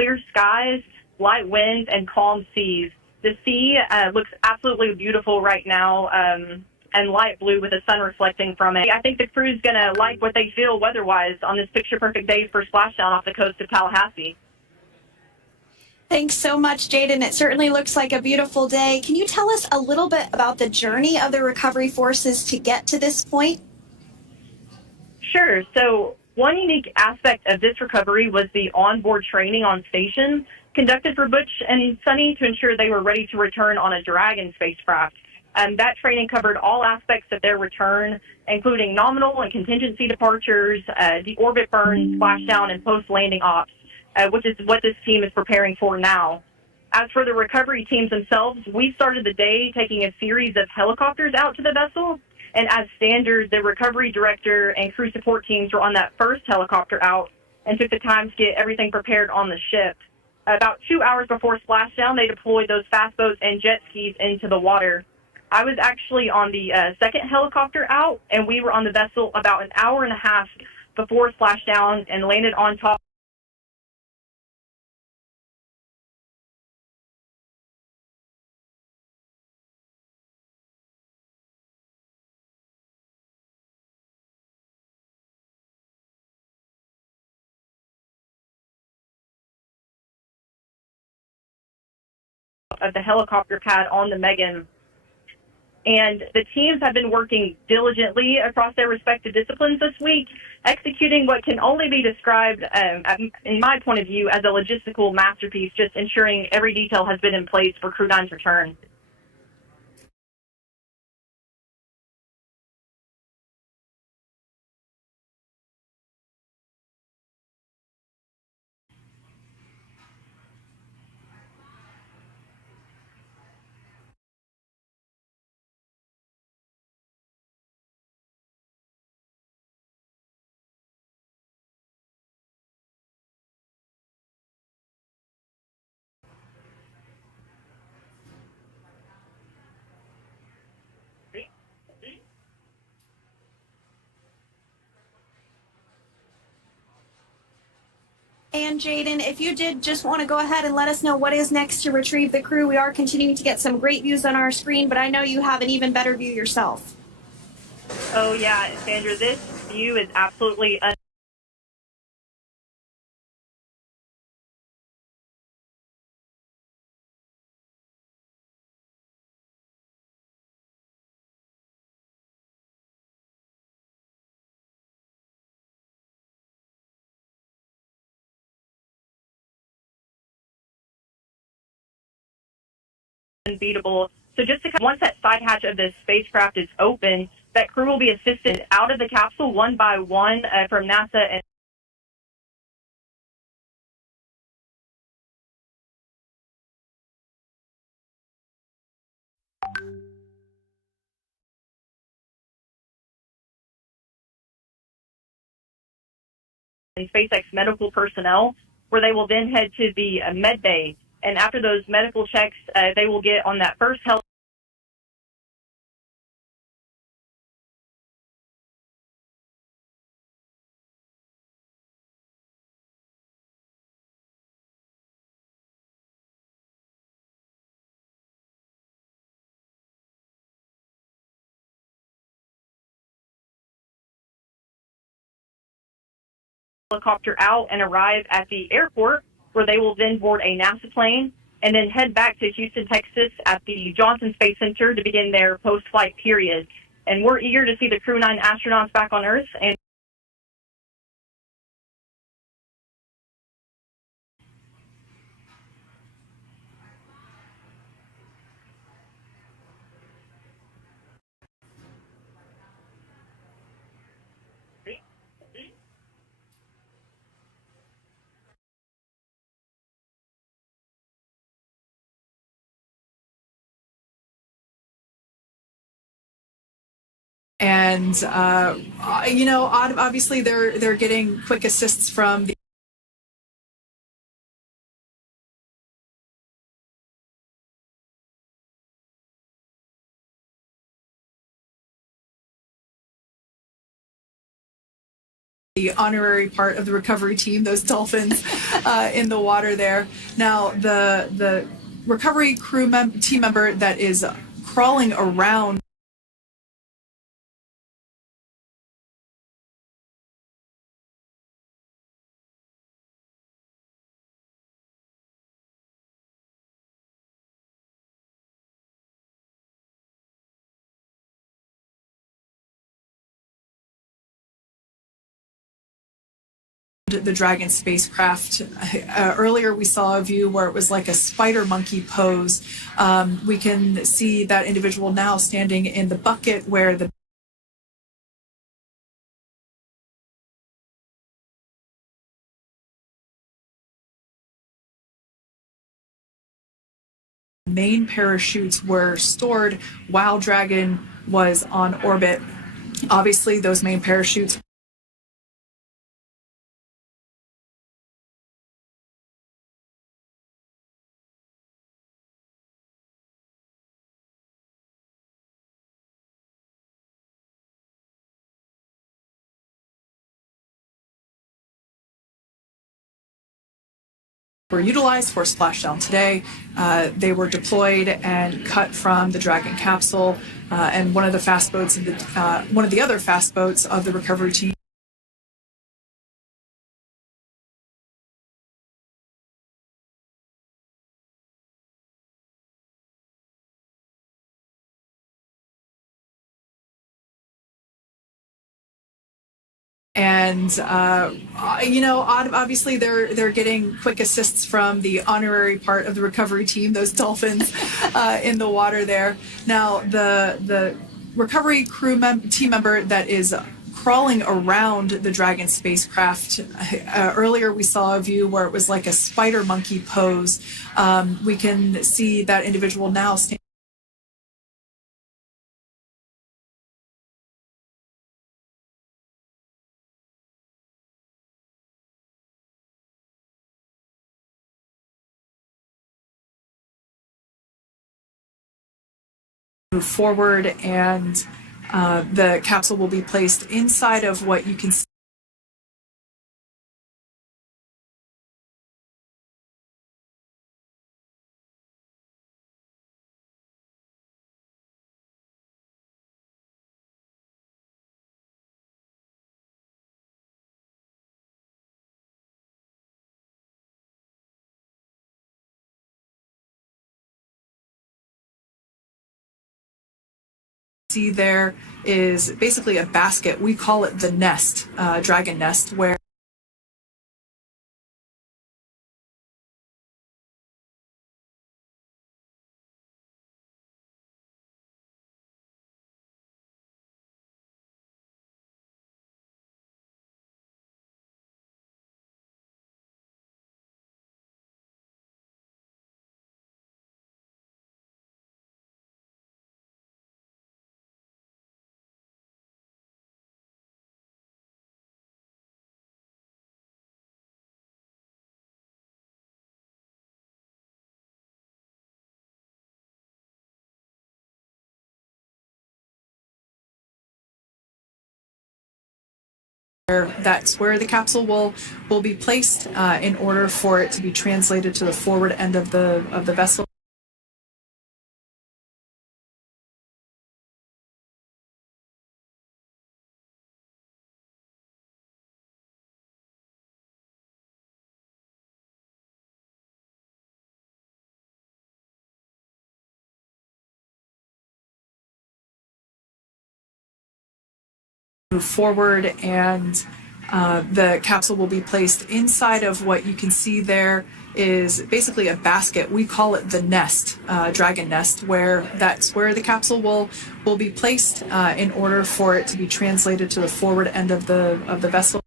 clear skies, light winds, and calm seas. The sea looks absolutely beautiful right now, and light blue with the sun reflecting from it. I think the crew's going to like what they feel weather-wise on this picture-perfect day for splashdown off the coast of Tallahassee. Thanks so much, Jaden. It certainly looks like a beautiful day. Can you tell us a little bit about the journey of the recovery forces to get to this point? Sure. So one unique aspect of this recovery was the onboard training on station conducted for Butch and Sunny to ensure they were ready to return on a Dragon spacecraft. That training covered all aspects of their return, including nominal and contingency departures, deorbit burn, splashdown, and post-landing ops, which is what this team is preparing for now. As for the recovery teams themselves, we started the day taking a series of helicopters out to the vessel. And as standard, the recovery director and crew support teams were on that first helicopter out and took the time to get everything prepared on the ship. About 2 hours before splashdown, they deployed those fast boats and jet skis into the water. I was actually on the second helicopter out, and we were on the vessel about an hour and a half before splashdown and landed on top of the helicopter pad on the Megan. And the teams have been working diligently across their respective disciplines this week, executing what can only be described, in my point of view, as a logistical masterpiece, just ensuring every detail has been in place for Crew 9's return. And Jaden, if you did just want to go ahead and let us know what is next to retrieve the crew, we are continuing to get some great views on our screen, but I know you have an even better view yourself. Oh, yeah, Sandra, this view is absolutely unbeatable. So just to once that side hatch of the spacecraft is open, that crew will be assisted out of the capsule one by one from NASA and SpaceX medical personnel, where they will then head to the med bay. And after those medical checks, they will get on that first helicopter out and arrive at the airport, where they will then board a NASA plane and then head back to Houston, Texas at the Johnson Space Center to begin their post-flight period. And we're eager to see the Crew 9 astronauts back on Earth. And And obviously they're getting quick assists from the the honorary part of the recovery team, those dolphins in the water there. Now, the recovery team member that is crawling around the Dragon spacecraft. Earlier we saw a view where it was like a spider monkey pose. We can see that individual now standing in the bucket where the main parachutes were stored while Dragon was on orbit. Obviously, those main parachutes were utilized for splashdown today. They were deployed and cut from the Dragon capsule, and one of the fast boats, one of the other fast boats of the recovery team. And obviously they're getting quick assists from the honorary part of the recovery team, those dolphins in the water there. Now, the recovery team member that is crawling around the Dragon spacecraft. Earlier we saw a view where it was like a spider monkey pose. We can see that individual now standing move forward, and the capsule will be placed inside of what you can see there is basically a basket. We call it the nest, Dragon nest, where that's where the capsule will be placed in order for it to be translated to the forward end of the vessel. Move forward, and the capsule will be placed inside of what you can see there is basically a basket. We call it the nest, Dragon nest, where that's where the capsule will be placed in order for it to be translated to the forward end of the vessel.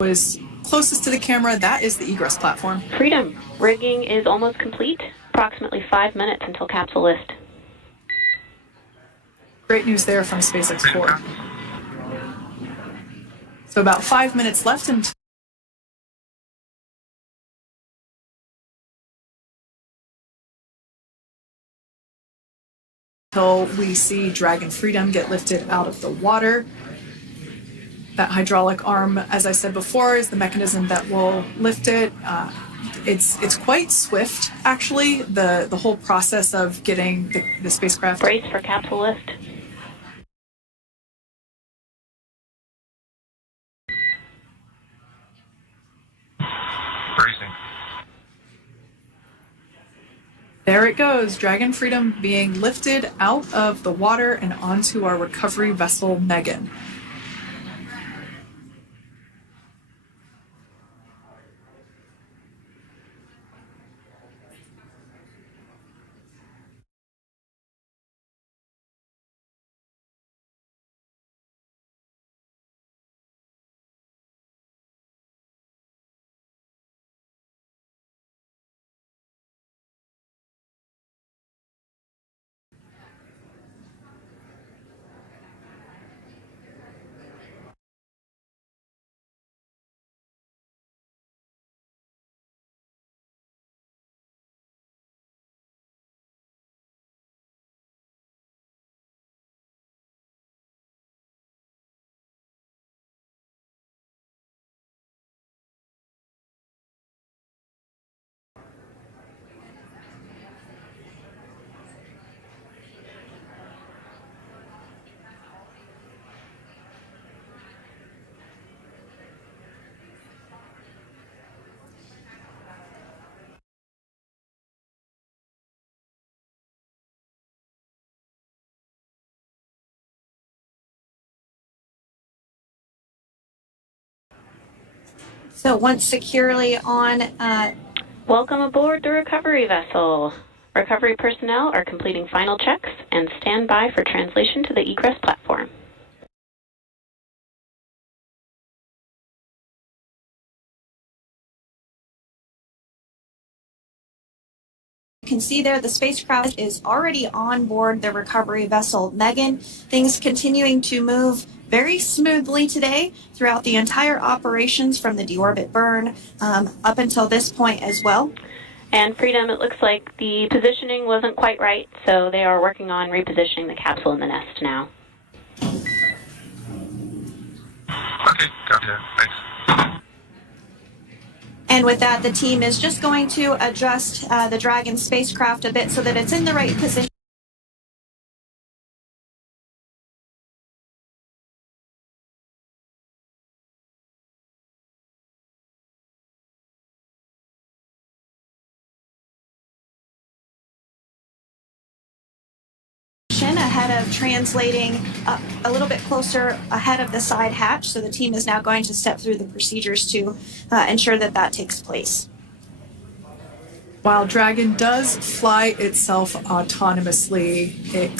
Was closest to the camera, that is the egress platform. Freedom. Rigging is almost complete. Approximately 5 minutes until capsule lift. Great news there from SpaceX 4. So about 5 minutes left until until we see Dragon Freedom get lifted out of the water. That hydraulic arm, as I said before, is the mechanism that will lift it. It's quite swift, actually, the whole process of getting the spacecraft. Brace for capsule lift. Bracing. There it goes, Dragon Freedom being lifted out of the water and onto our recovery vessel, Megan. So once securely on, Welcome aboard the recovery vessel. Recovery personnel are completing final checks and stand by for translation to the egress platform. you can see there the spacecraft is already on board the recovery vessel Megan. Things continuing to move very smoothly today throughout the entire operations from the deorbit burn up until this point as well. And Freedom, it looks like the positioning wasn't quite right, so they are working on repositioning the capsule in the nest now. Okay, copy that. Thanks. And with that, the team is just going to adjust the Dragon spacecraft a bit so that it's in the right position. Ahead of translating a little bit closer ahead of the side hatch. So the team is now going to step through the procedures to ensure that that takes place. While Dragon does fly itself autonomously, it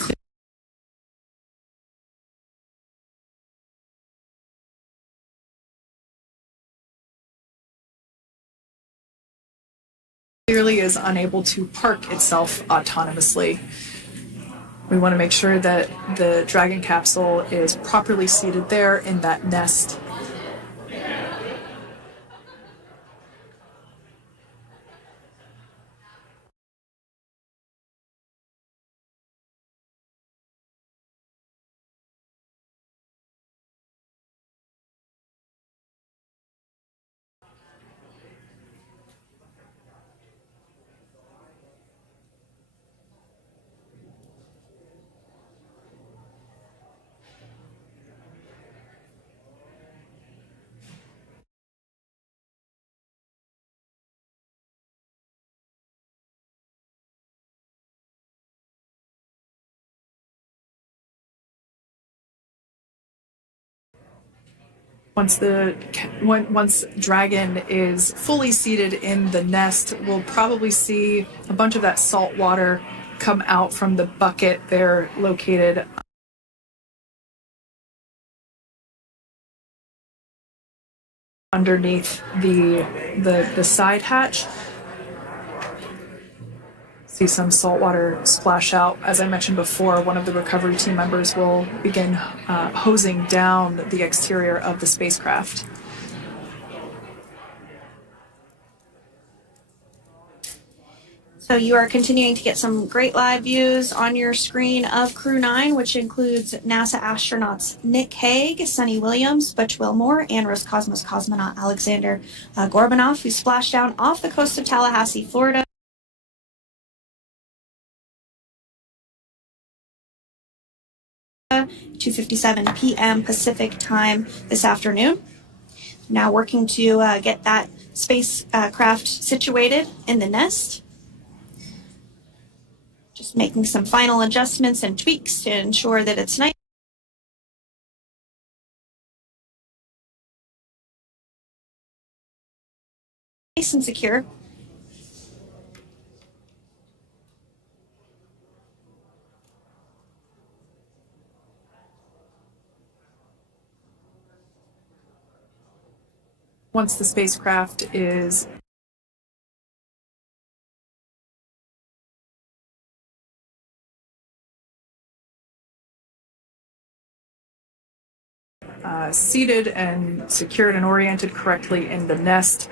clearly is unable to park itself autonomously. We want to make sure that the Dragon capsule is properly seated there in that nest. Once Dragon is fully seated in the nest, we'll probably see a bunch of that salt water come out from the bucket there located underneath the side hatch. See some salt water splash out. As I mentioned before, one of the recovery team members will begin hosing down the exterior of the spacecraft. So you are continuing to get some great live views on your screen of Crew 9, which includes NASA astronauts Nick Hague, Sunny Williams, Butch Wilmore, and Roscosmos cosmonaut Alexander Gorbanov, who splashed down off the coast of Tallahassee, Florida. 2:57 p.m. Pacific time this afternoon. Now working to get that spacecraft situated in the nest. Just making some final adjustments and tweaks to ensure that it's nice and secure. Once the spacecraft is seated and secured and oriented correctly in the nest,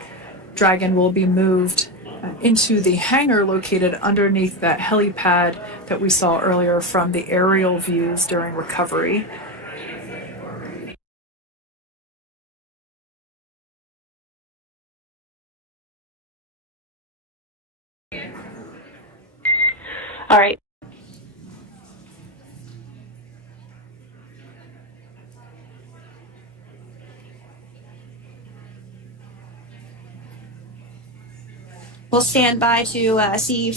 Dragon will be moved into the hangar located underneath that helipad that we saw earlier from the aerial views during recovery. All right. We'll stand by to see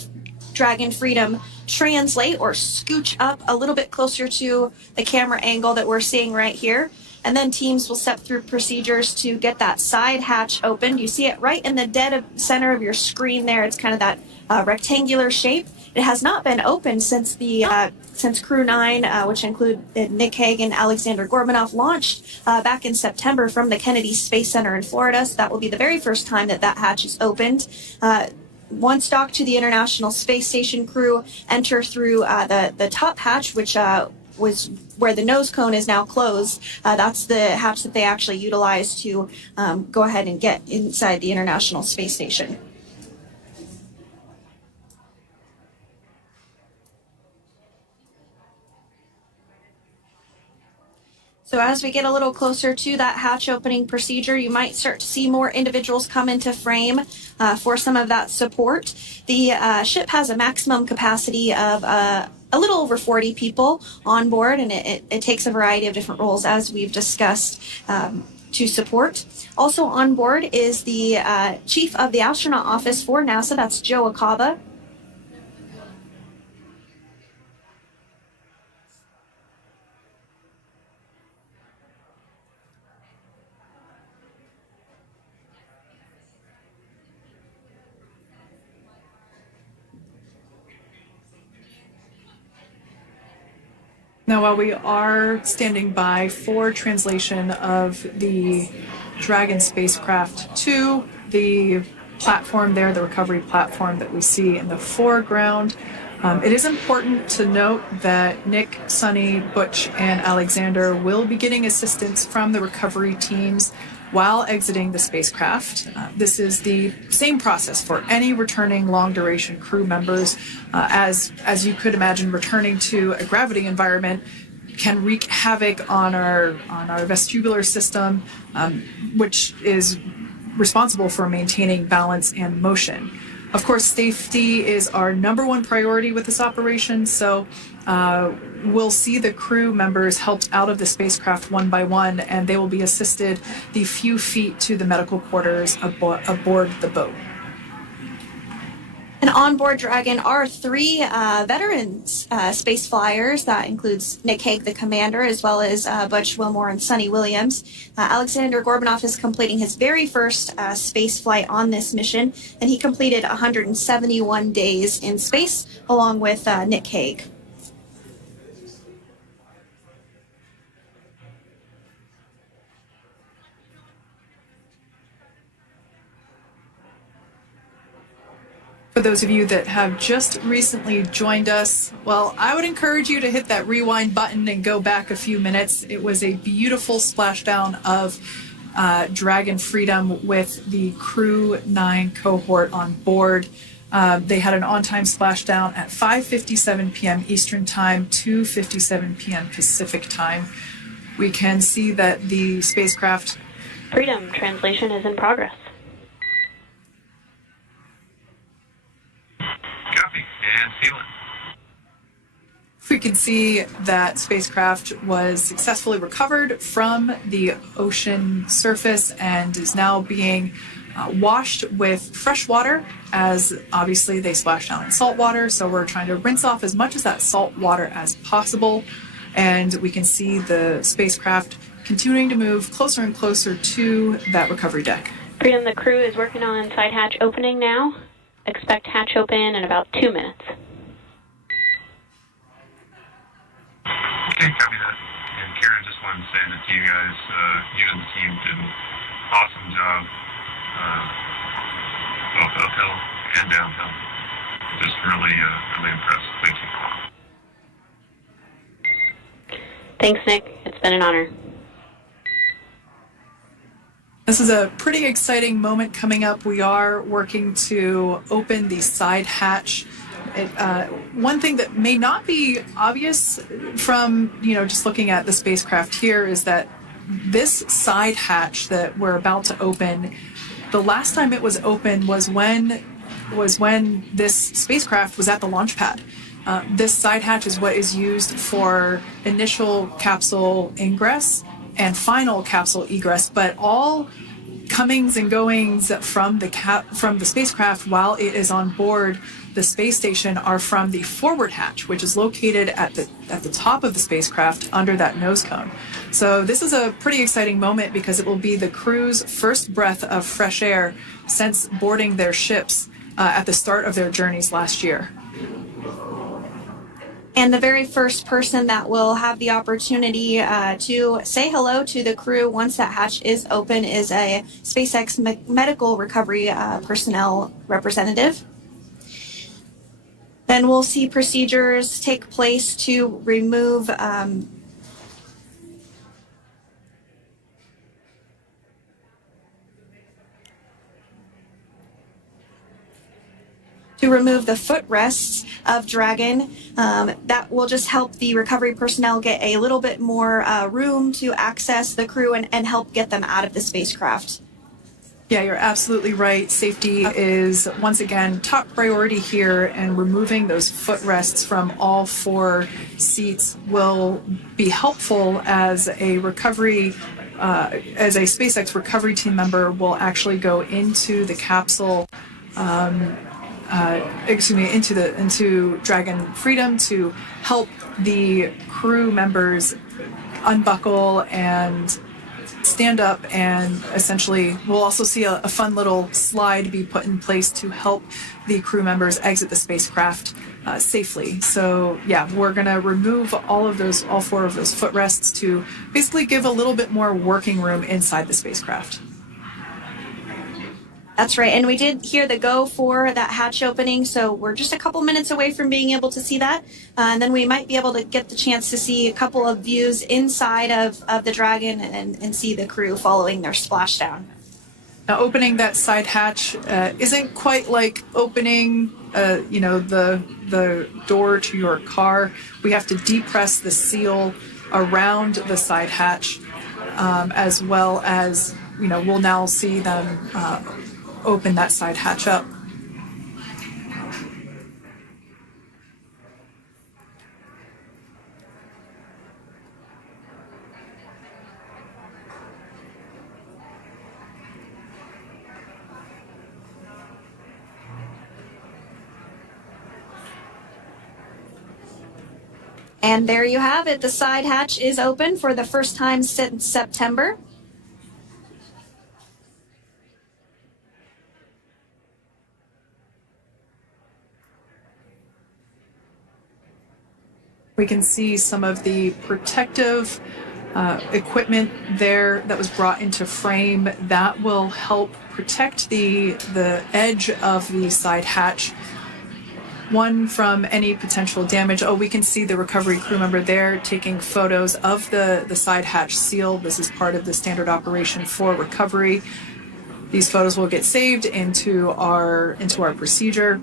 Dragon Freedom translate or scooch up a little bit closer to the camera angle that we're seeing right here. And then teams will step through procedures to get that side hatch opened. You see it right in the dead center of your screen there. It's kind of that rectangular shape. It has not been opened since since Crew 9, which include Nick Hague and Alexander Gorbanov, launched back in September from the Kennedy Space Center in Florida. So that will be the very first time that that hatch is opened. Once docked to the International Space Station, crew enter through the top hatch, which was where the nose cone is now closed. That's the hatch that they actually utilize to go ahead and get inside the International Space Station. So as we get a little closer to that hatch opening procedure, you might start to see more individuals come into frame for some of that support. The ship has a maximum capacity of a little over 40 people on board, and it takes a variety of different roles, as we've discussed, to support. Also on board is the chief of the astronaut office for NASA, that's Joe Acaba. Now, while we are standing by for translation of the Dragon spacecraft to the platform there, the recovery platform that we see in the foreground, it is important to note that Nick, Sunny, Butch, and Alexander will be getting assistance from the recovery teams while exiting the spacecraft. This is the same process for any returning long-duration crew members. As you could imagine, returning to a gravity environment can wreak havoc on our vestibular system, which is responsible for maintaining balance and motion. Of course, safety is our number one priority with this operation, so we'll see the crew members helped out of the spacecraft one by one, and they will be assisted the few feet to the medical quarters aboard the boat. And on board Dragon are three veterans space flyers. That includes Nick Hague, the commander, as well as Butch Wilmore and Sunny Williams. Alexander Gorbanov is completing his very first space flight on this mission, and he completed 171 days in space along with Nick Hague. For those of you that have just recently joined us, well, I would encourage you to hit that rewind button and go back a few minutes. It was a beautiful splashdown of Dragon Freedom with the Crew 9 cohort on board. They had an on-time splashdown at 5:57 p.m. Eastern Time, 2:57 p.m. Pacific Time. We can see that the spacecraft... Freedom, translation is in progress. Copy. And seal it. We can see that spacecraft was successfully recovered from the ocean surface and is now being washed with fresh water, as obviously they splashed down in salt water. So we're trying to rinse off as much of that salt water as possible. And we can see the spacecraft continuing to move closer and closer to that recovery deck. Freedom, the crew is working on side hatch opening now. Expect hatch open in about 2 minutes. Okay, copy that. And Karen, just wanted to say that you guys, you and the team did an awesome job, both uphill and downhill. Just really, really impressed. Thank you. Thanks, Nick. It's been an honor. This is a pretty exciting moment coming up. We are working to open the side hatch. One thing that may not be obvious from, just looking at the spacecraft here is that this side hatch that we're about to open, the last time it was open was when this spacecraft was at the launch pad. This side hatch is what is used for initial capsule ingress and final capsule egress, but all comings and goings from the spacecraft while it is on board the space station are from the forward hatch, which is located at the top of the spacecraft under that nose cone. So this is a pretty exciting moment because it will be the crew's first breath of fresh air since boarding their ships at the start of their journeys last year. And the very first person that will have the opportunity to say hello to the crew once that hatch is open is a SpaceX medical recovery personnel representative. Then we'll see procedures take place to remove the footrests of Dragon. That will just help the recovery personnel get a little bit more room to access the crew and help get them out of the spacecraft. Yeah, you're absolutely right. Safety is, once again, top priority here, and removing those footrests from all 4 seats will be helpful as a SpaceX recovery team member will actually go into the capsule, into Dragon Freedom to help the crew members unbuckle and stand up, and essentially we'll also see a fun little slide be put in place to help the crew members exit the spacecraft safely. So yeah, we're going to remove all 4 of those footrests to basically give a little bit more working room inside the spacecraft. That's right, and we did hear the go for that hatch opening, so we're just a couple minutes away from being able to see that, and then we might be able to get the chance to see a couple of views inside of the Dragon and see the crew following their splashdown. Now, opening that side hatch isn't quite like opening, the door to your car. We have to depress the seal around the side hatch, as well as, we'll now see them open that side hatch up. And there you have it. The side hatch is open for the first time since September. We can see some of the protective equipment there that was brought into frame that will help protect the edge of the side hatch, one from any potential damage. Oh, we can see the recovery crew member there taking photos of the side hatch seal. This is part of the standard operation for recovery. These photos will get saved into our procedure.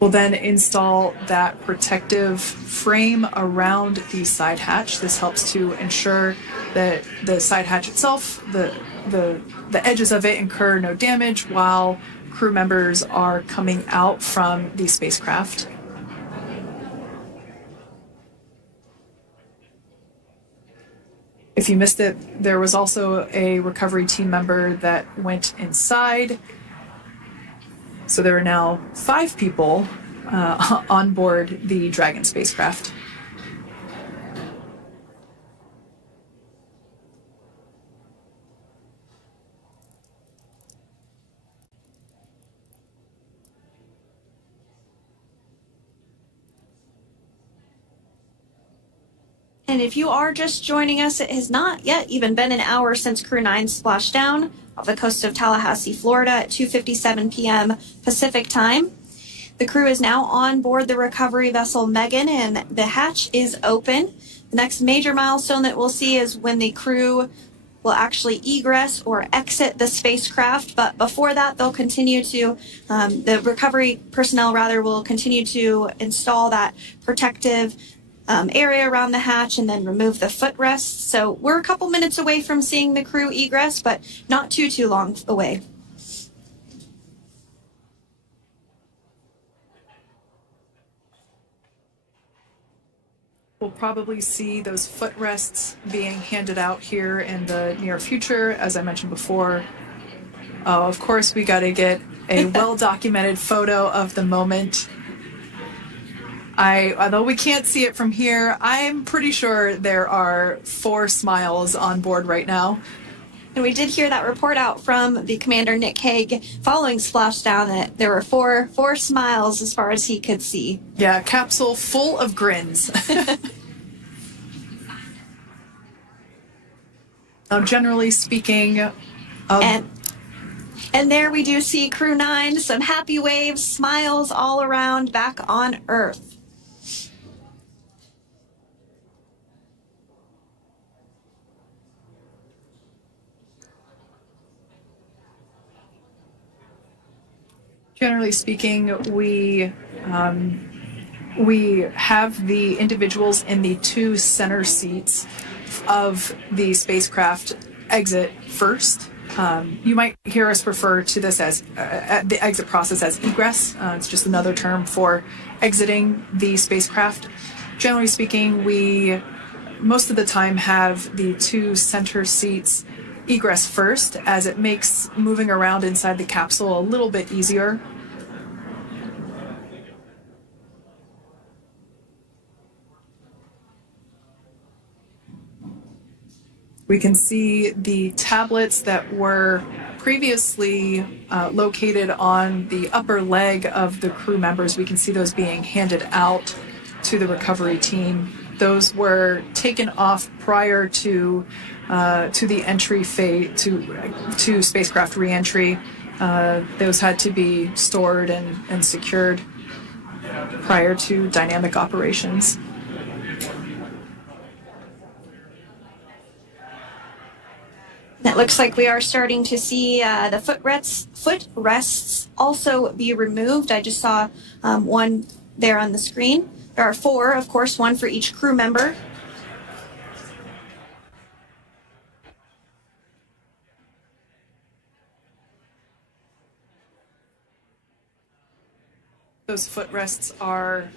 We'll then install that protective frame around the side hatch. This helps to ensure that the side hatch itself, the edges of it, incur no damage while crew members are coming out from the spacecraft. If you missed it, there was also a recovery team member that went inside. So there are now 5 people on board the Dragon spacecraft. And if you are just joining us, it has not yet even been an hour since Crew 9 splashed down off the coast of Tallahassee, Florida at 2:57 p.m. Pacific time. The crew is now on board the recovery vessel Megan, and the hatch is open. The next major milestone that we'll see is when the crew will actually egress or exit the spacecraft. But before that, they'll continue to, the recovery personnel rather, will continue to install that protective area around the hatch and then remove the footrests. So we're a couple minutes away from seeing the crew egress, but not too long away. We'll probably see those footrests being handed out here in the near future, as I mentioned before. Of course, we got to get a well-documented photo of the moment. Although we can't see it from here, I'm pretty sure there are 4 smiles on board right now. And we did hear that report out from the commander, Nick Hague, following splashdown, that there were four smiles as far as he could see. Yeah, capsule full of grins. Now, generally speaking, and there we do see Crew 9, some happy waves, smiles all around back on Earth. Generally speaking, we have the individuals in the 2 center seats of the spacecraft exit first. You might hear us refer to this as the exit process as egress. It's just another term for exiting the spacecraft. Generally speaking, we most of the time have the 2 center seats egress first, as it makes moving around inside the capsule a little bit easier. We can see the tablets that were previously located on the upper leg of the crew members. We can see those being handed out to the recovery team. Those were taken off prior to the entry phase, to spacecraft reentry. Those had to be stored and secured prior to dynamic operations. It looks like we are starting to see the footrests also be removed. I just saw one there on the screen. There are 4, of course, 1 for each crew member. Those footrests are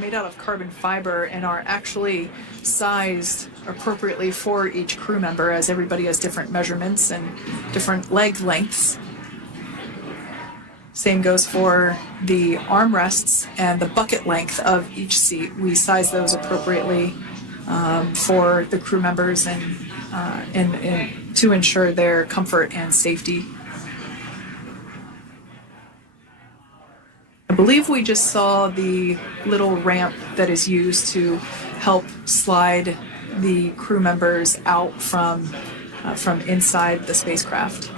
made out of carbon fiber and are actually sized appropriately for each crew member, as everybody has different measurements and different leg lengths. Same goes for the armrests and the bucket length of each seat. We size those appropriately for the crew members and to ensure their comfort and safety. I believe we just saw the little ramp that is used to help slide the crew members out from inside the spacecraft.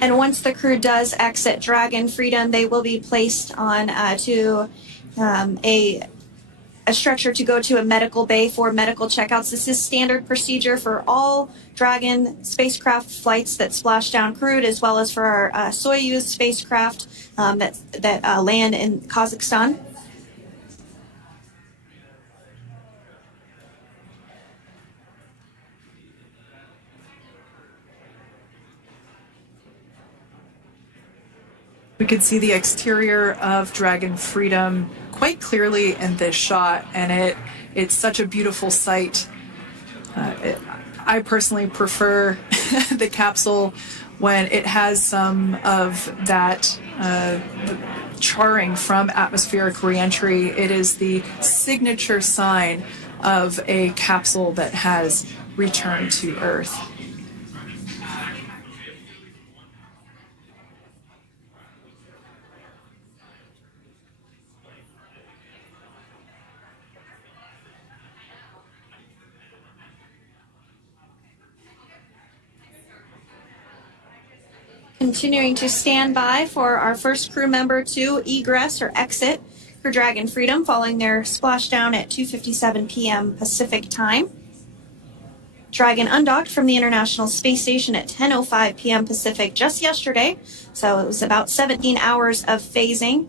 And once the crew does exit Dragon Freedom, they will be placed on to a a stretcher to go to a medical bay for medical checkouts. This is standard procedure for all Dragon spacecraft flights that splash down crude, as well as for our Soyuz spacecraft that land in Kazakhstan. We could see the exterior of Dragon Freedom quite clearly in this shot, and it's such a beautiful sight. I personally prefer the capsule when it has some of that charring from atmospheric reentry. It is the signature sign of a capsule that has returned to Earth. Continuing to stand by for our first crew member to egress or exit for Dragon Freedom following their splashdown at 2:57 p.m. Pacific time. Dragon undocked from the International Space Station at 10:05 p.m. Pacific just yesterday, so it was about 17 hours of phasing.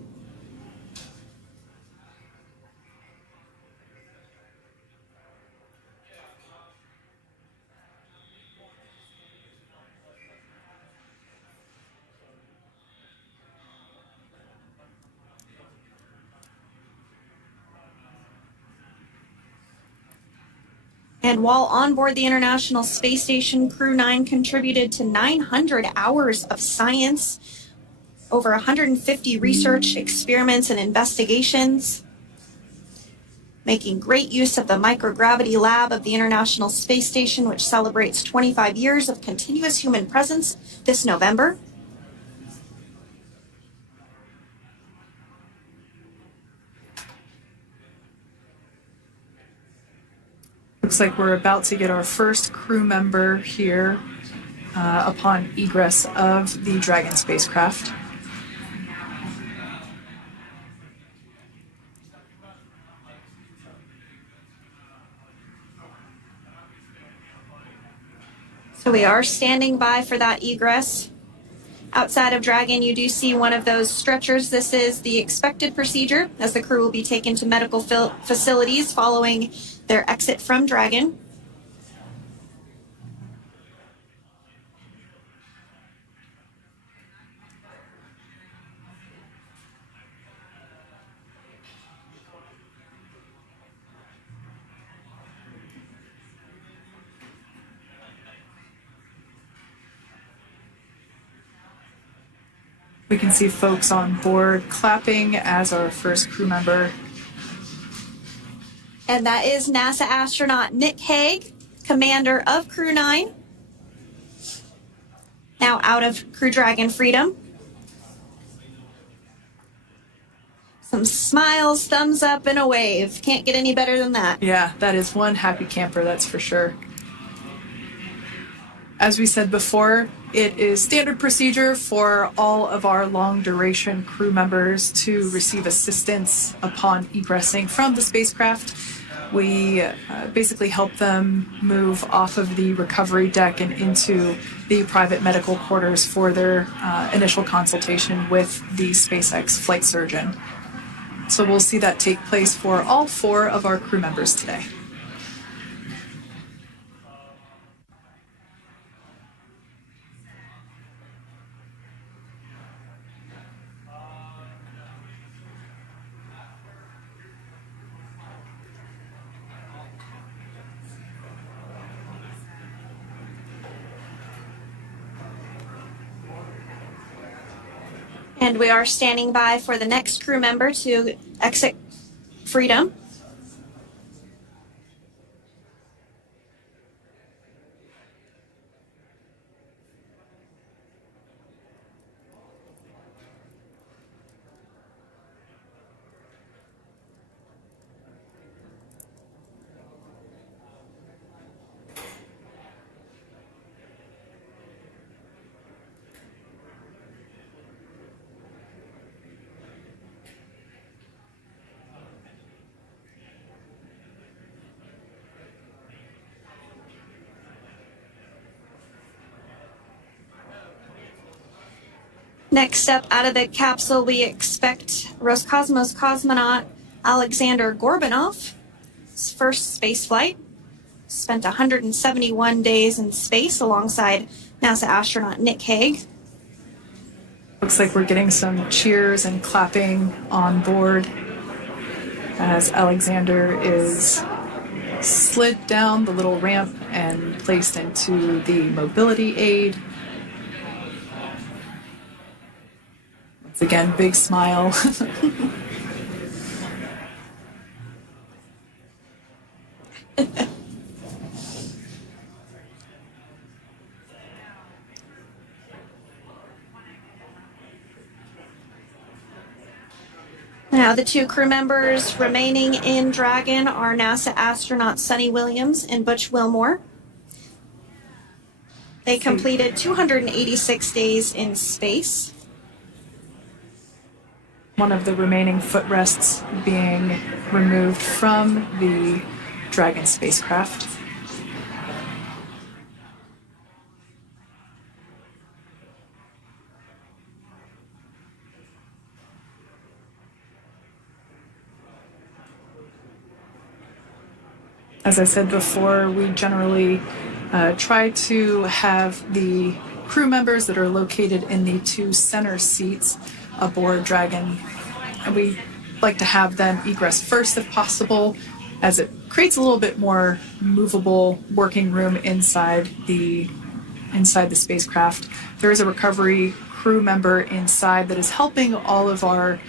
And while on board the International Space Station, Crew 9 contributed to 900 hours of science, over 150 research experiments and investigations, making great use of the microgravity lab of the International Space Station, which celebrates 25 years of continuous human presence this November. Looks like we're about to get our first crew member here upon egress of the Dragon spacecraft. So we are standing by for that egress. Outside of Dragon, you do see one of those stretchers. This is the expected procedure, as the crew will be taken to medical facilities following their exit from Dragon. We can see folks on board clapping as our first crew member. And that is NASA astronaut Nick Hague, commander of Crew 9, now out of Crew Dragon Freedom. Some smiles, thumbs up, and a wave. Can't get any better than that. Yeah, that is one happy camper, that's for sure. As we said before, it is standard procedure for all of our long-duration crew members to receive assistance upon egressing from the spacecraft. We basically help them move off of the recovery deck and into the private medical quarters for their initial consultation with the SpaceX flight surgeon. So we'll see that take place for all 4 of our crew members today. And we are standing by for the next crew member to exit Freedom. Next up out of the capsule, we expect Roscosmos cosmonaut Alexander Gorbanov. His first space flight. Spent 171 days in space alongside NASA astronaut Nick Hague. Looks like we're getting some cheers and clapping on board as Alexander is slid down the little ramp and placed into the mobility aid. Once again, big smile. Now, the two crew members remaining in Dragon are NASA astronauts Sunny Williams and Butch Wilmore. They completed 286 days in space. One of the remaining footrests being removed from the Dragon spacecraft. As I said before, we generally try to have the crew members that are located in the two center seats aboard Dragon, and we like to have them egress first if possible, as it creates a little bit more movable working room inside the spacecraft. There is a recovery crew member inside that is helping all of our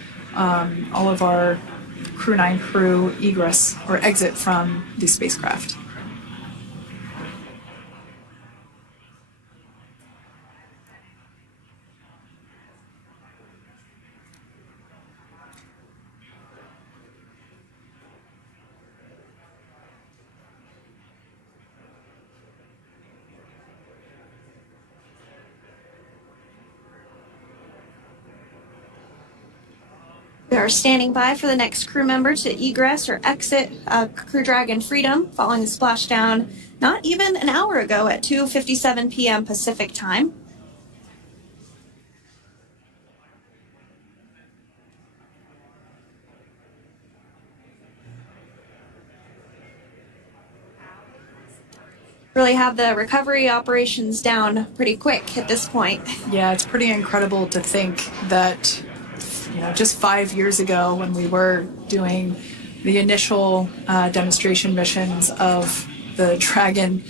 Crew 9 crew egress or exit from the spacecraft. We are standing by for the next crew member to egress or exit Crew Dragon Freedom following the splashdown not even an hour ago at 2:57 p.m. Pacific time. Really have the recovery operations down pretty quick at this point. Yeah, it's pretty incredible to think that just 5 years ago when we were doing the initial demonstration missions of the Dragon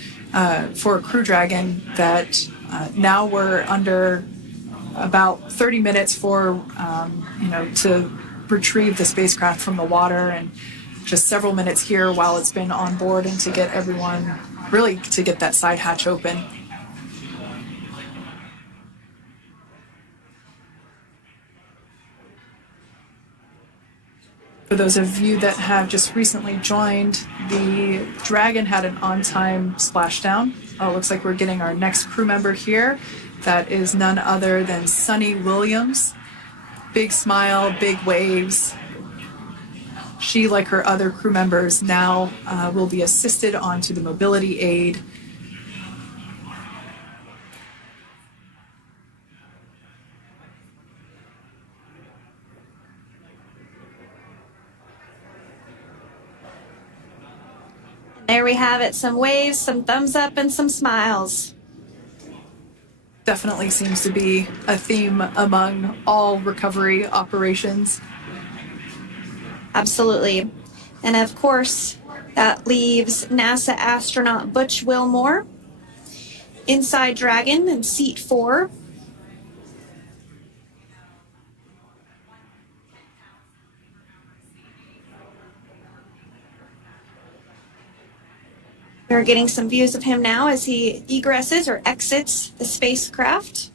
for Crew Dragon, that now we're under about 30 minutes for, to retrieve the spacecraft from the water, and just several minutes here while it's been on board and to get everyone, really to get that side hatch open. For those of you that have just recently joined, the Dragon had an on-time splashdown. Looks like we're getting our next crew member here. That is none other than Sunny Williams. Big smile, big waves. She, like her other crew members, now will be assisted onto the mobility aid. There we have it, some waves, some thumbs up, and some smiles. Definitely seems to be a theme among all recovery operations. Absolutely. And of course, that leaves NASA astronaut Butch Wilmore inside Dragon in seat 4. We're getting some views of him now as he egresses or exits the spacecraft.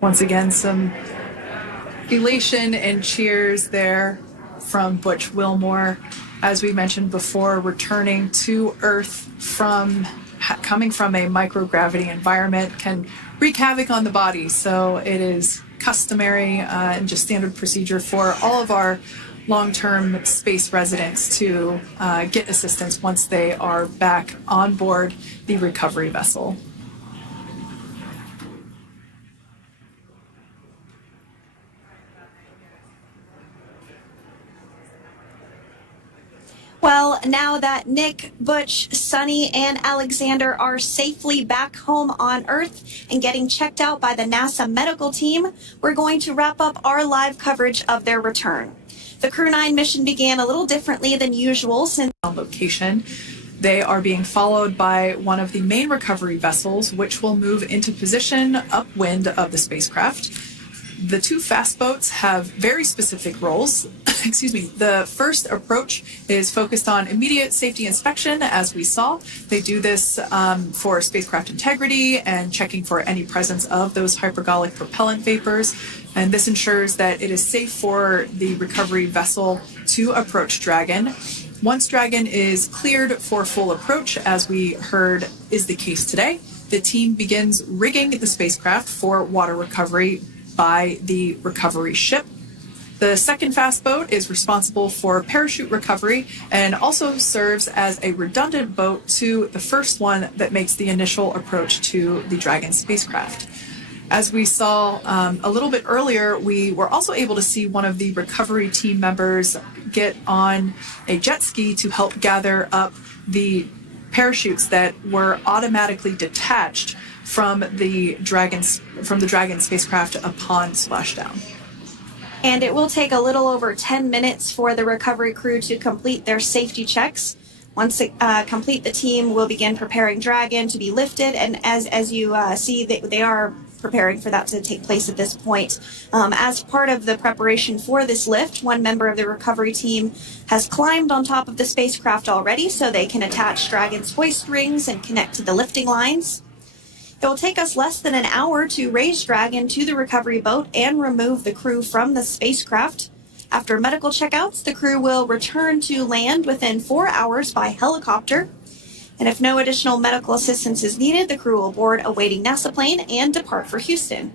Once again, some elation and cheers there from Butch Wilmore. As we mentioned before, returning to Earth from coming from a microgravity environment can wreak havoc on the body. So it is customary and just standard procedure for all of our long-term space residents to get assistance once they are back on board the recovery vessel. Well, now that Nick, Butch, Sunny, and Alexander are safely back home on Earth and getting checked out by the NASA medical team, we're going to wrap up our live coverage of their return. The Crew 9 mission began a little differently than usual since on location. They are being followed by one of the main recovery vessels, which will move into position upwind of the spacecraft. The two fast boats have very specific roles. Excuse me. The first approach is focused on immediate safety inspection, as we saw. They do this for spacecraft integrity and checking for any presence of those hypergolic propellant vapors. And this ensures that it is safe for the recovery vessel to approach Dragon. Once Dragon is cleared for full approach, as we heard is the case today, the team begins rigging the spacecraft for water recovery by the recovery ship. The second fast boat is responsible for parachute recovery and also serves as a redundant boat to the first one that makes the initial approach to the Dragon spacecraft. As we saw a little bit earlier, we were also able to see one of the recovery team members get on a jet ski to help gather up the parachutes that were automatically detached from the Dragon spacecraft upon splashdown. And it will take a little over 10 minutes for the recovery crew to complete their safety checks. Once complete, the team will begin preparing Dragon to be lifted. And as you see, they are preparing for that to take place at this point. As part of the preparation for this lift, one member of the recovery team has climbed on top of the spacecraft already so they can attach Dragon's hoist rings and connect to the lifting lines. It will take us less than an hour to raise Dragon to the recovery boat and remove the crew from the spacecraft. After medical checkouts, the crew will return to land within 4 hours by helicopter. And if no additional medical assistance is needed, the crew will board a waiting NASA plane and depart for Houston.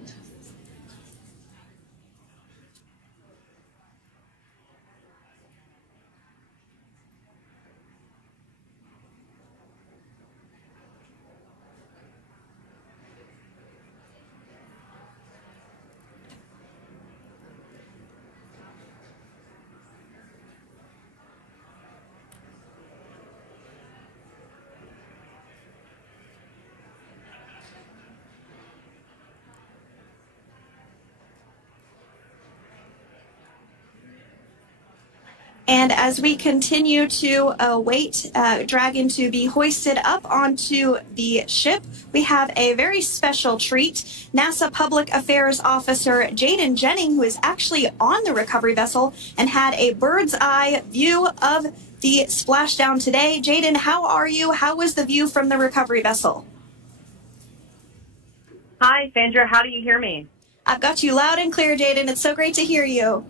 And as we continue to await Dragon to be hoisted up onto the ship, we have a very special treat. NASA Public Affairs Officer Jaden Jennings, who is actually on the recovery vessel and had a bird's eye view of the splashdown today. Jaden, how are you? How was the view from the recovery vessel? Hi, Sandra. How do you hear me? I've got you loud and clear, Jaden. It's so great to hear you.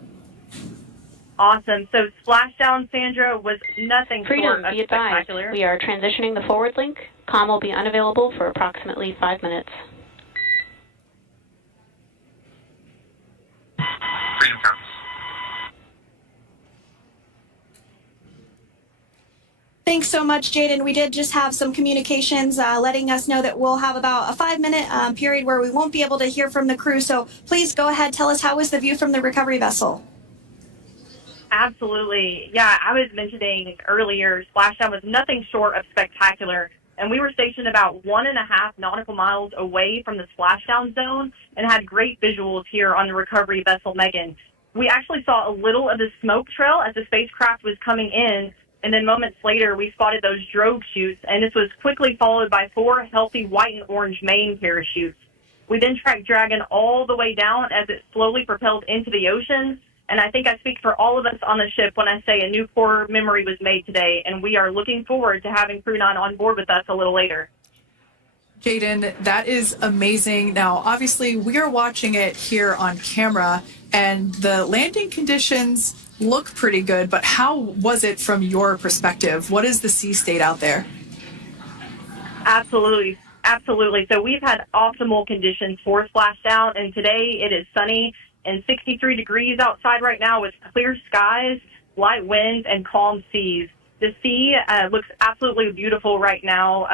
Awesome. So splashdown, Sandra, was nothing short Freedom, of be advised. spectacular. We are transitioning the forward link. Comm will be unavailable for approximately 5 minutes. Freedom comes. Thanks so much, Jaden. We did just have some communications letting us know that we'll have about a 5-minute period where we won't be able to hear from the crew. So please go ahead, tell us, how was the view from the recovery vessel? Absolutely. Yeah, I was mentioning earlier, splashdown was nothing short of spectacular. And we were stationed about 1.5 nautical miles away from the splashdown zone and had great visuals here on the recovery vessel Megan. We actually saw a little of the smoke trail as the spacecraft was coming in, and then moments later we spotted those drogue chutes, and this was quickly followed by 4 healthy white and orange main parachutes. We then tracked Dragon all the way down as it slowly propelled into the ocean. And I think I speak for all of us on the ship when I say a new core memory was made today, and we are looking forward to having Crew 9 on board with us a little later. Jaden, that is amazing. Now, obviously, we are watching it here on camera, and the landing conditions look pretty good, but how was it from your perspective? What is the sea state out there? Absolutely Absolutely. So we've had optimal conditions for splashdown, and today it is sunny and 63 degrees outside right now with clear skies, light winds, and calm seas. The sea looks absolutely beautiful right now,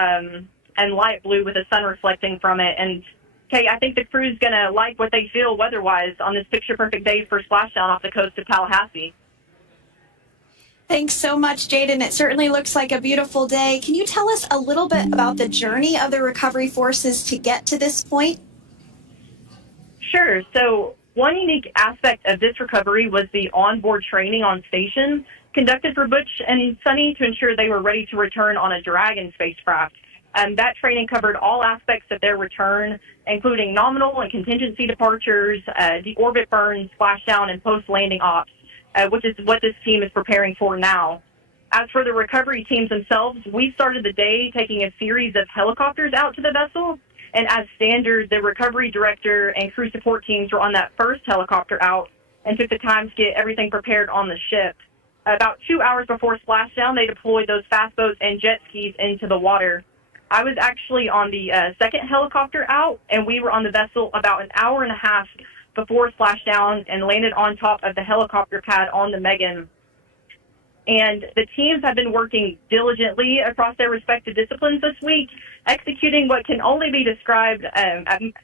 and light blue with the sun reflecting from it. And Kate, I think the crew's going to like what they feel weather-wise on this picture-perfect day for splashdown off the coast of Tallahassee. Thanks so much, Jaden. It certainly looks like a beautiful day. Can you tell us a little bit about the journey of the recovery forces to get to this point? Sure. So one unique aspect of this recovery was the onboard training on station conducted for Butch and Sunny to ensure they were ready to return on a Dragon spacecraft. That training covered all aspects of their return, including nominal and contingency departures, deorbit burns, splashdown, and post-landing ops, which is what this team is preparing for now. As for the recovery teams themselves, we started the day taking a series of helicopters out to the vessel, and as standard, the recovery director and crew support teams were on that first helicopter out and took the time to get everything prepared on the ship. About 2 hours before splashdown, they deployed those fast boats and jet skis into the water. I was actually on the second helicopter out, and we were on the vessel about an hour and a half before splashdown and landed on top of the helicopter pad on the Megan. And the teams have been working diligently across their respective disciplines this week, executing what can only be described,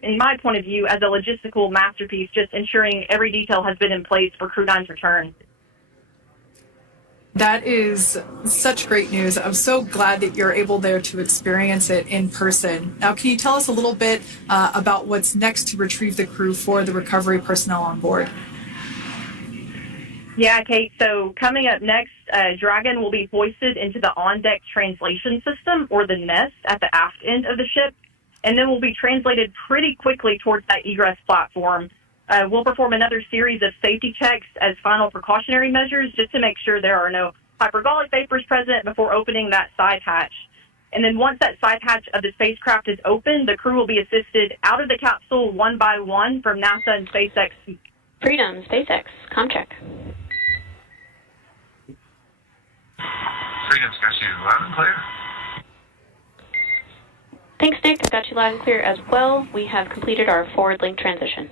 in my point of view, as a logistical masterpiece, just ensuring every detail has been in place for Crew 9's return. That is such great news. I'm so glad that you're able there to experience it in person. Now, can you tell us a little bit about what's next to retrieve the crew for the recovery personnel on board? Yeah, Kate. So coming up next, Dragon will be hoisted into the on-deck translation system, or the nest, at the aft end of the ship, and then will be translated pretty quickly towards that egress platform. We'll perform another series of safety checks as final precautionary measures just to make sure there are no hypergolic vapors present before opening that side hatch. And then once that side hatch of the spacecraft is open, the crew will be assisted out of the capsule one by one from NASA and SpaceX. Freedom, SpaceX, ComCheck. Freedom's got you loud and clear. Thanks, Nick. Got you loud and clear as well. We have completed our forward link transition.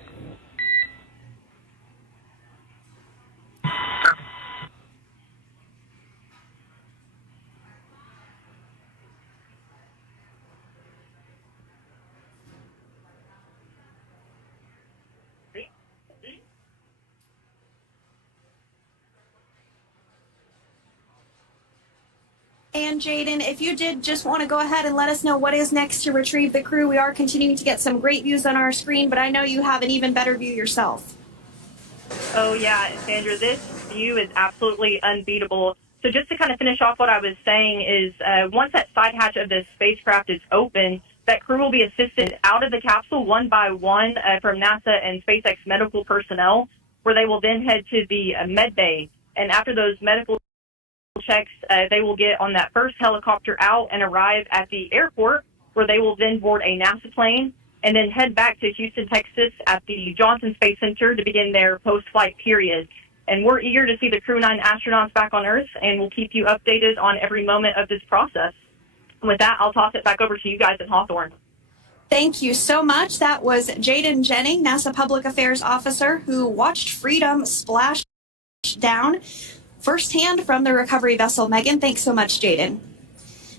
And Jaden, if you did just want to go ahead and let us know what is next to retrieve the crew. We are continuing to get some great views on our screen, but I know you have an even better view yourself. Oh, yeah, Sandra, this view is absolutely unbeatable. So just to kind of finish off what I was saying is once that side hatch of the spacecraft is open, that crew will be assisted out of the capsule one by one from NASA and SpaceX medical personnel, where they will then head to the med bay. And after those medical checks, they will get on that first helicopter out and arrive at the airport, where they will then board a NASA plane and then head back to Houston, Texas at the Johnson Space Center to begin their post-flight period. And we're eager to see the Crew 9 astronauts back on Earth, and we'll keep you updated on every moment of this process. With that, I'll toss it back over to you guys at Hawthorne. Thank you so much. That was Jaden Jennings, NASA Public Affairs Officer, who watched Freedom splash down firsthand from the recovery vessel Megan. Thanks so much, Jaden.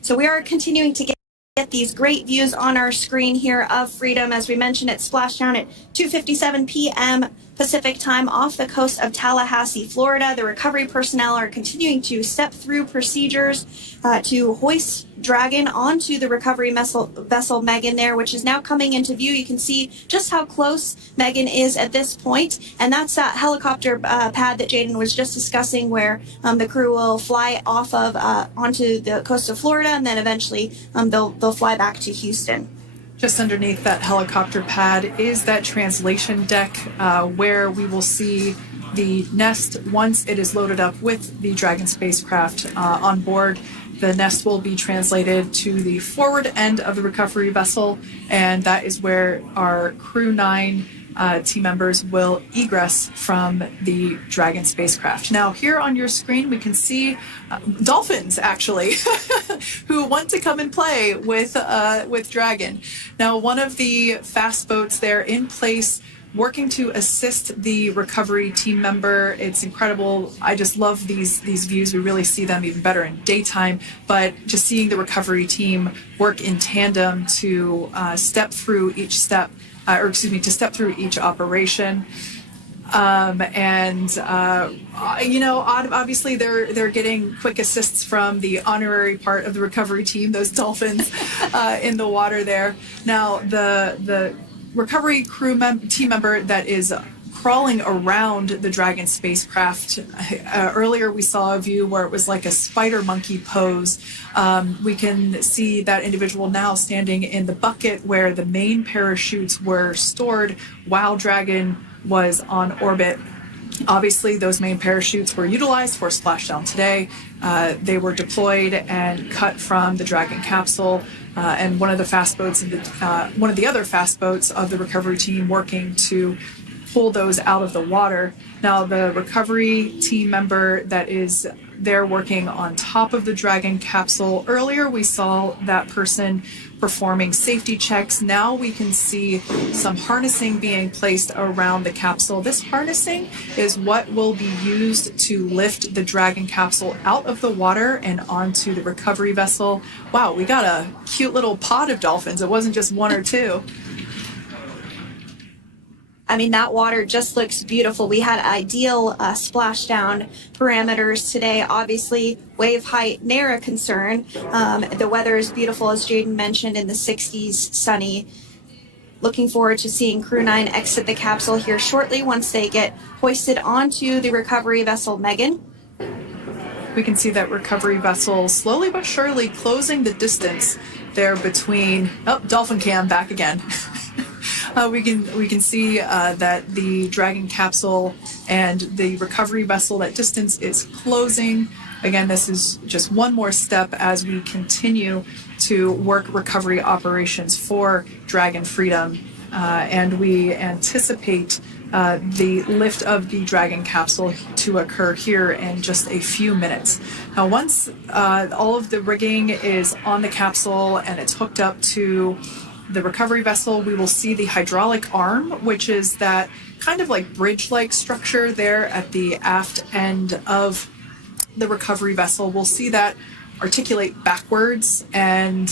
So we are continuing to get these great views on our screen here of Freedom. As we mentioned, it splashed down at 2:57 p.m. Pacific time off the coast of Tallahassee, Florida. The recovery personnel are continuing to step through procedures to hoist Dragon onto the recovery vessel Megan there, which is now coming into view. You can see just how close Megan is at this point, and that's that helicopter pad that Jaden was just discussing, where the crew will fly off of onto the coast of Florida, and then eventually they'll fly back to Houston. Just underneath that helicopter pad is that translation deck where we will see the nest once it is loaded up with the Dragon spacecraft on board. The nest will be translated to the forward end of the recovery vessel, and that is where our Crew 9 team members will egress from the Dragon spacecraft. Now, here on your screen, we can see dolphins, actually, who want to come and play with Dragon. Now, one of the fast boats there in place, working to assist the recovery team member. It's incredible. I just love these views. We really see them even better in daytime, but just seeing the recovery team work in tandem to step through each operation. Obviously they're getting quick assists from the honorary part of the recovery team, those dolphins in the water there. Now, the recovery team member that is crawling around the Dragon spacecraft. Earlier we saw a view where it was like a spider monkey pose. We can see that individual now standing in the bucket where the main parachutes were stored while Dragon was on orbit. Obviously, those main parachutes were utilized for splashdown today. They were deployed and cut from the Dragon capsule, and one of the other fast boats of the recovery team working to pull those out of the water. Now, the recovery team member that is there working on top of the Dragon capsule. Earlier, we saw that person performing safety checks. Now we can see some harnessing being placed around the capsule. This harnessing is what will be used to lift the Dragon capsule out of the water and onto the recovery vessel. Wow, we got a cute little pod of dolphins. It wasn't just one or two. I mean, that water just looks beautiful. We had ideal splashdown parameters today. Obviously, wave height, ne'er a concern. The weather is beautiful, as Jaden mentioned, in the 60s, sunny. Looking forward to seeing Crew 9 exit the capsule here shortly once they get hoisted onto the recovery vessel Megan. We can see that recovery vessel slowly but surely closing the distance there between... Oh, dolphin cam back again. We can see that the Dragon capsule and the recovery vessel, that distance is closing. Again, this is just one more step as we continue to work recovery operations for Dragon Freedom, and we anticipate the lift of the Dragon capsule to occur here in just a few minutes. Now, once all of the rigging is on the capsule and it's hooked up to the recovery vessel, we will see the hydraulic arm, which is that kind of like bridge-like structure there at the aft end of the recovery vessel. We'll see that articulate backwards, and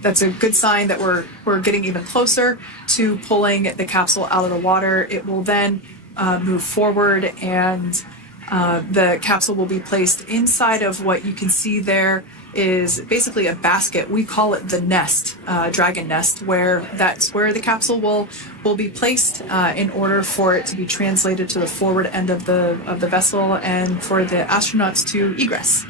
that's a good sign that we're getting even closer to pulling the capsule out of the water. It will then move forward, and the capsule will be placed inside of what you can see there is basically a basket. We call it the nest, Dragon nest, where that's where the capsule will be placed in order for it to be translated to the forward end of the vessel and for the astronauts to egress.